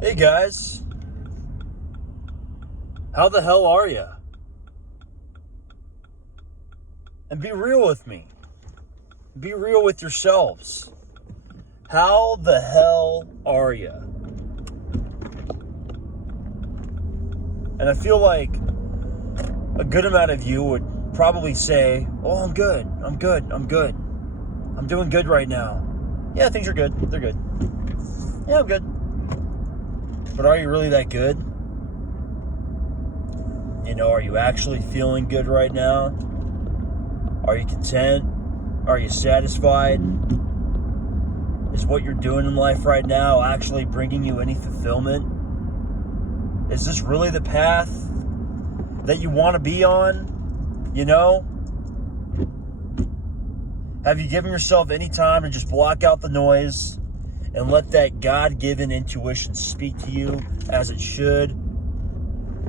Hey guys, how the hell are you? And be real with me. Be real with yourselves. How the hell are you? And I feel like a good amount of you would probably say, "Oh, I'm good. I'm good. I'm good. I'm doing good right now. Yeah, things are good. They're good. Yeah, I'm good." But are you really that good? Are you actually feeling good right now? Are you content? Are you satisfied? Is what you're doing in life right now actually bringing you any fulfillment? Is this really the path that you want to be on? Have you given yourself any time to just block out the noise and let that God-given intuition speak to you as it should?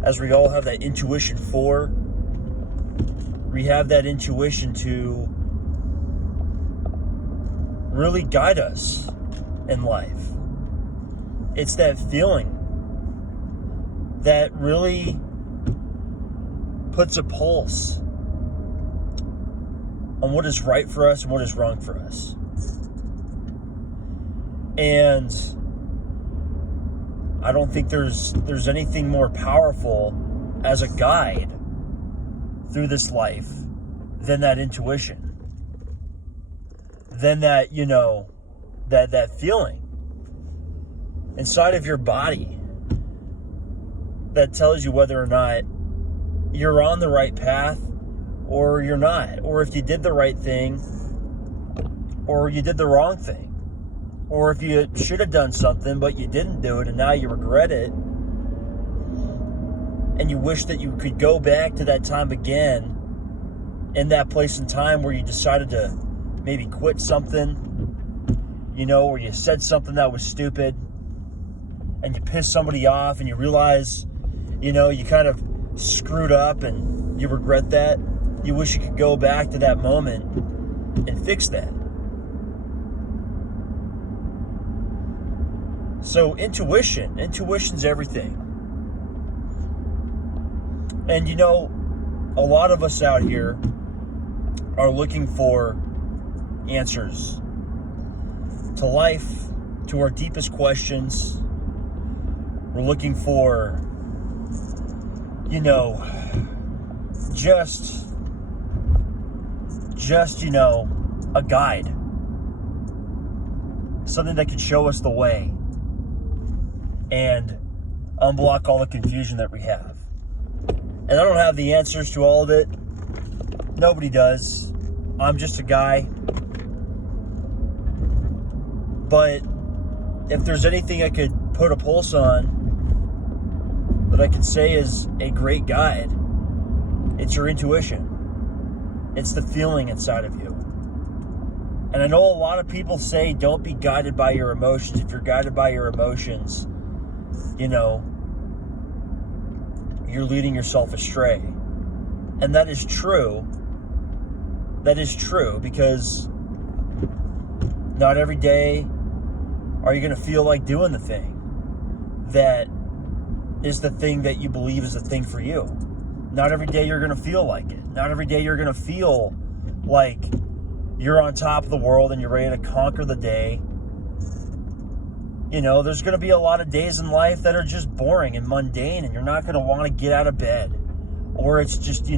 As we all have that intuition for. We have that intuition to really guide us in life. It's that feeling that really puts a pulse on what is right for us and what is wrong for us. And I don't think there's anything more powerful as a guide through this life than that intuition. Than that, that feeling inside of your body that tells you whether or not you're on the right path or you're not, or if you did the right thing or you did the wrong thing. Or if you should have done something, but you didn't do it, and now you regret it. And you wish that you could go back to that time again, in that place and time where you decided to maybe quit something, or you said something that was stupid, and you pissed somebody off, and you realize, you kind of screwed up, and you regret that. You wish you could go back to that moment and fix that. So intuition's everything. And a lot of us out here are looking for answers to life, to our deepest questions. We're looking for, just a guide. Something that could show us the way and unblock all the confusion that we have. And I don't have the answers to all of it. Nobody does. I'm just a guy. But if there's anything I could put a pulse on that I could say is a great guide, it's your intuition. It's the feeling inside of you. And I know a lot of people say don't be guided by your emotions. If you're guided by your emotions, you're leading yourself astray. And that is true. That is true, because not every day are you going to feel like doing the thing that is the thing that you believe is the thing for you. Not every day you're going to feel like it. Not every day you're going to feel like you're on top of the world and you're ready to conquer the day. There's going to be a lot of days in life that are just boring and mundane, and you're not going to want to get out of bed. Or it's just,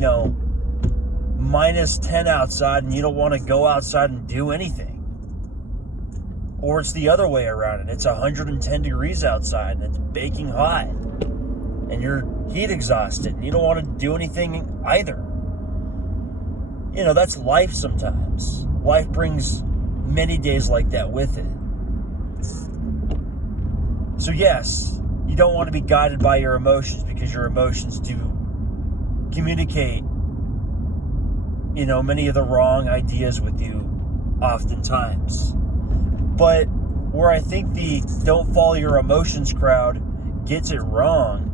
minus 10 outside and you don't want to go outside and do anything. Or it's the other way around and it's 110 degrees outside and it's baking hot and you're heat exhausted and you don't want to do anything either. That's life sometimes. Life brings many days like that with it. So yes, you don't want to be guided by your emotions, because your emotions do communicate, many of the wrong ideas with you oftentimes. But where I think the don't follow your emotions crowd gets it wrong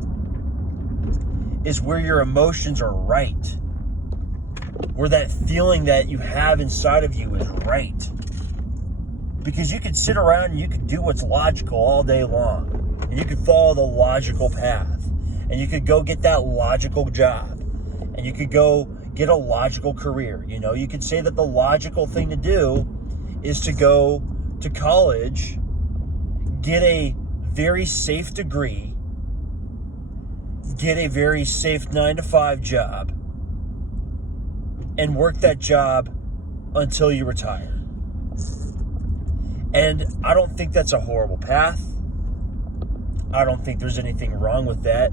is where your emotions are right. Where that feeling that you have inside of you is right. Because you could sit around and you could do what's logical all day long. And you could follow the logical path. And you could go get that logical job. And you could go get a logical career. You know, you could say that the logical thing to do is to go to college, get a very safe degree, get a very safe 9-to-5 job, and work that job until you retire. And I don't think that's a horrible path. I don't think there's anything wrong with that.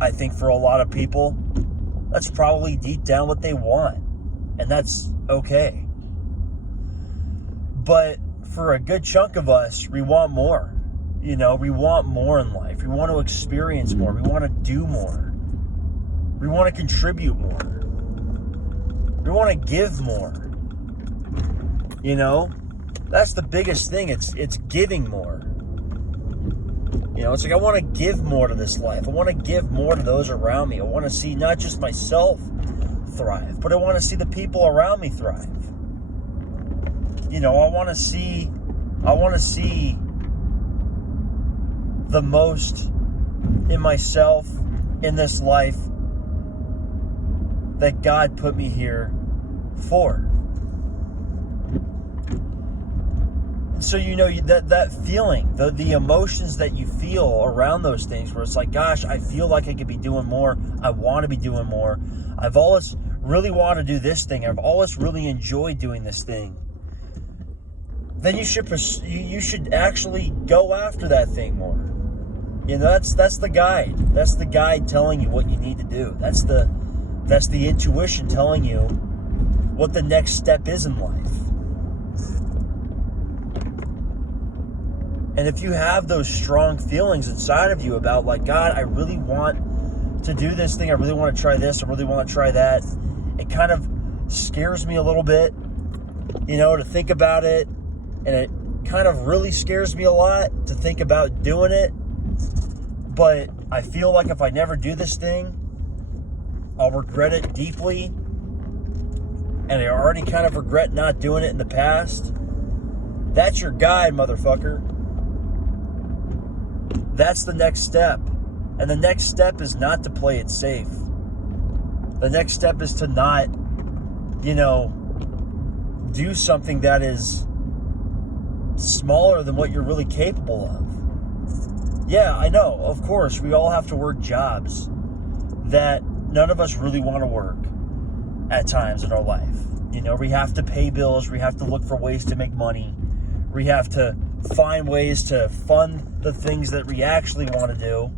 I think for a lot of people, that's probably deep down what they want. And that's okay. But for a good chunk of us, we want more. You know, we want more in life. We want to experience more. We want to do more. We want to contribute more. We want to give more. You know, that's the biggest thing. It's giving more. You know, it's like I want to give more to this life. I want to give more to those around me. I want to see not just myself thrive, but I want to see the people around me thrive. You know, I want to see the most in myself in this life that God put me here for. So, you know, that feeling, the emotions that you feel around those things where it's like, gosh, I feel like I could be doing more. I want to be doing more. I've always really wanted to do this thing. I've always really enjoyed doing this thing. Then you should actually go after that thing more. You know, that's the guide. That's the guide telling you what you need to do. That's the intuition telling you what the next step is in life. And if you have those strong feelings inside of you about like, God, I really want to do this thing. I really want to try this. I really want to try that. It kind of scares me a little bit, you know, to think about it. And it kind of really scares me a lot to think about doing it. But I feel like if I never do this thing, I'll regret it deeply. And I already kind of regret not doing it in the past. That's your guide, motherfucker. That's the next step. And the next step is not to play it safe. The next step is to not, you know, do something that is smaller than what you're really capable of. Yeah, I know. Of course, we all have to work jobs that none of us really want to work at times in our life. You know, we have to pay bills. We have to look for ways to make money. We have to find ways to fund the things that we actually want to do.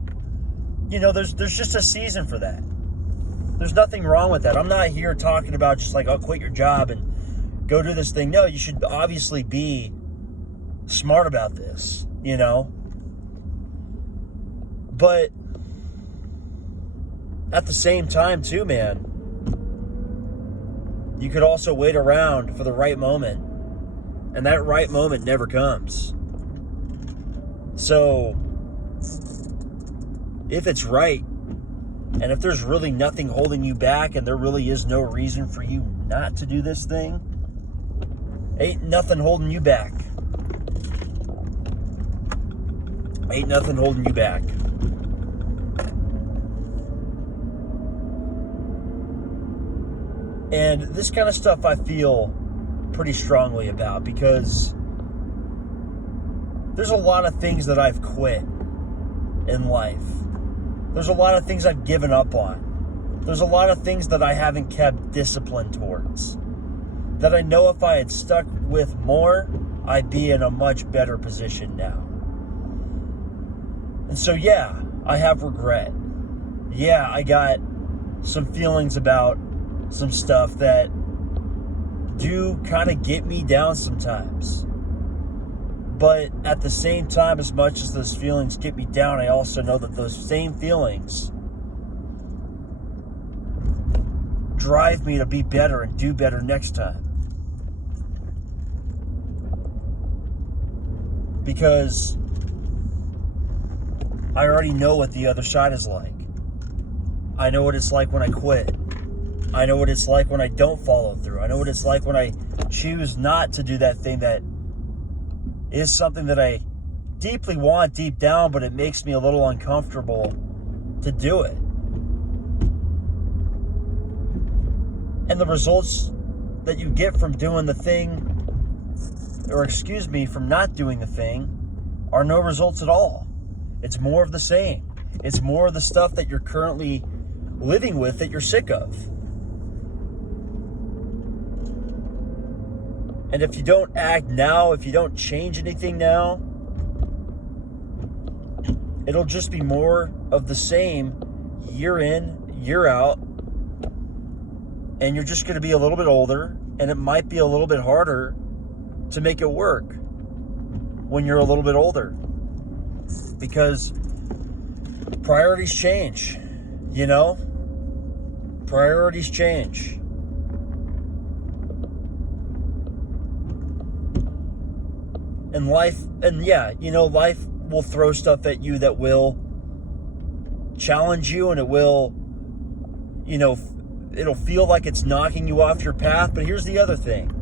You know, there's just a season for that. There's nothing wrong with that. I'm not here talking about just like, oh, quit your job and go do this thing. No, you should obviously be smart about this, you know. But at the same time too, man, you could also wait around for the right moment. And that right moment never comes. So, if it's right, and if there's really nothing holding you back, and there really is no reason for you not to do this thing, ain't nothing holding you back. Ain't nothing holding you back. And this kind of stuff I feel pretty strongly about, because there's a lot of things that I've quit in life. There's a lot of things I've given up on. There's a lot of things that I haven't kept discipline towards, that I know if I had stuck with more, I'd be in a much better position now. And so yeah, I have regret. Yeah, I got some feelings about some stuff that do kind of get me down sometimes. But at the same time, as much as those feelings get me down, I also know that those same feelings drive me to be better and do better next time. Because I already know what the other side is like. I know what it's like when I quit. I know what it's like when I don't follow through. I know what it's like when I choose not to do that thing that is something that I deeply want deep down, but it makes me a little uncomfortable to do it. And the results that you get from doing the thing, or excuse me, from not doing the thing, are no results at all. It's more of the same. It's more of the stuff that you're currently living with that you're sick of. And if you don't act now, if you don't change anything now, it'll just be more of the same year in, year out. And you're just going to be a little bit older, and it might be a little bit harder to make it work when you're a little bit older, because priorities change, you know? Priorities change. And life, and yeah, you know, life will throw stuff at you that will challenge you, and it will, you know, it'll feel like it's knocking you off your path. But here's the other thing.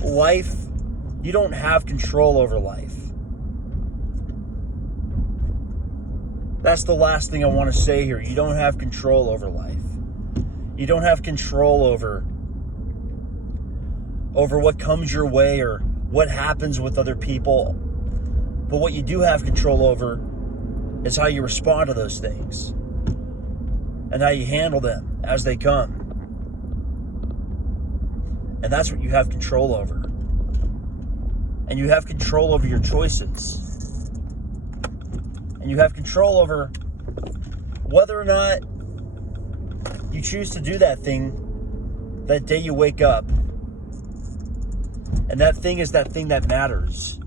Life, you don't have control over life. That's the last thing I want to say here. You don't have control over life. You don't have control over what comes your way or what happens with other people. But what you do have control over is how you respond to those things and how you handle them as they come. And that's what you have control over. And you have control over your choices. And you have control over whether or not you choose to do that thing that day you wake up. And that thing is that thing that matters.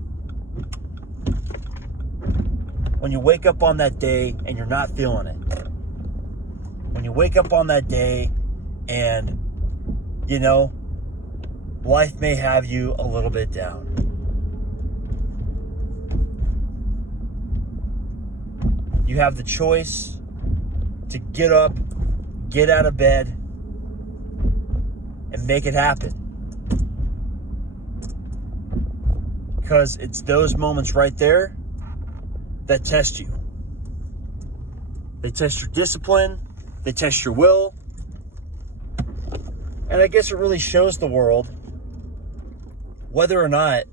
When you wake up on that day and you're not feeling it. When you wake up on that day and, you know, life may have you a little bit down. You have the choice to get up, get out of bed, and make it happen. Because it's those moments right there that test you. They test your discipline. They test your will. And I guess it really shows the world whether or not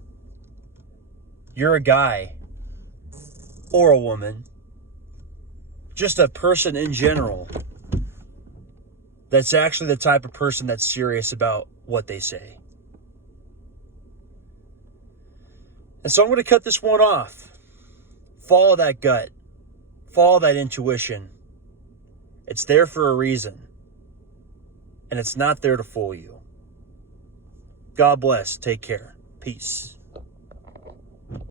you're a guy or a woman, just a person in general, that's actually the type of person that's serious about what they say. And so I'm going to cut this one off. Follow that gut. Follow that intuition. It's there for a reason. And it's not there to fool you. God bless. Take care. Peace.